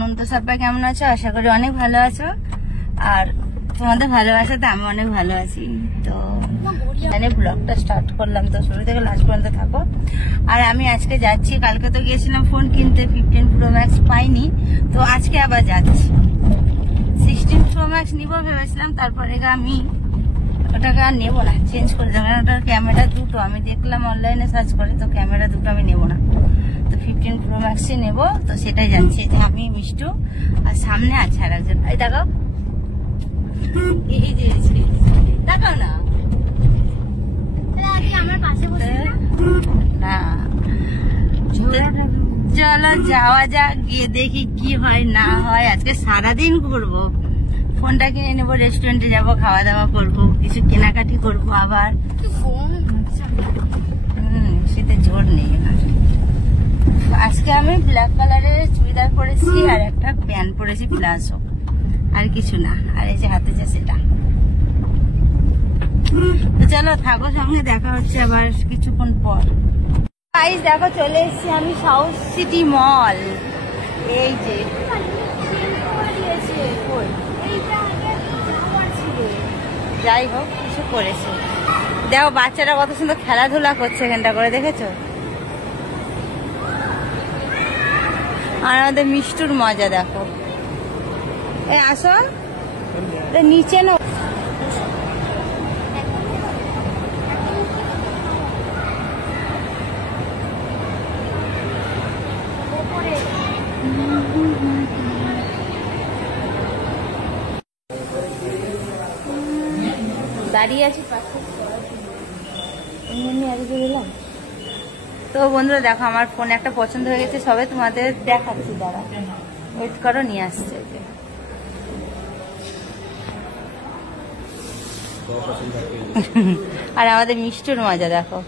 নন্দু সাব্বা কেমন আছো? আশা করি অনেক ভালো আছো, আর তোমাদের ভালোবাসাতে আমি অনেক ভালো আছি। তো এখানে ব্লগটা স্টার্ট করলাম, তো শুরু থেকে লাস্ট পর্যন্ত থাকো। আর আমি আজকে যাচ্ছি, কালকে তো গিয়েছিলাম ফোন কিনতে, 15 Pro Max পাইনি, তো আজকে আবার যাচ্ছি। 16 Pro Max নিব ভেবেছিলাম, তারপরে আমি ওটাকে আর নেবো না, চেঞ্জ করে দেবো। ওটার ক্যামেরা দুটো আমি দেখলাম অনলাইনে সার্চ করে, তো ক্যামেরা দুটো আমি নেবো না, তো 15 Pro Max নেবো। তো সেটাই যাচ্ছি, যে আমি মিষ্টু আর সামনে আছে আর একজন। এই দেখাও, এই যে দেখাও না, আমার পাশে বসে না। চলো যাওয়া যাক, গিয়ে দেখি কি হয় না হয়। আজকে সারাদিন ঘুরবো, ফোনটা কিনে নেবো, রেস্টুরেন্টে যাবো, খাওয়া দাওয়া করবো, কিছু কেনাকাটি করবো আবার। সেটা জোর নেই। আজকে আমি ব্ল্যাক কালারের চুড়িদার পরেছি আর একটা প্যান্ট পরেছি প্লাজো, আর কিছু না। আর এই যে হাতে যে সেটা। তো চলো থাকো সঙ্গে, দেখা হচ্ছে আবার কিছুক্ষণ পর। গাইস দেখো, চলে এসেছি আমি সাউথ সিটি মল। এই যে যাই হোক কিছু করেছে, দেখো বাচ্চারা কত সুন্দর খেলাধুলা করছে এখানটা করে, দেখেছো? আর আমাদের মিষ্টুর মজা দেখো। এই আসো নিচে না, দাঁড়িয়ে আছি পাশে। তো বন্ধুরা দেখো, আমার ফোন একটা পছন্দ হয়ে গেছে, সবে তোমাদের দেখাচ্ছি, দাঁড়া ওয়েট করো, নিয়ে আসছে। আর আমাদের মিষ্টুর মজা দেখো।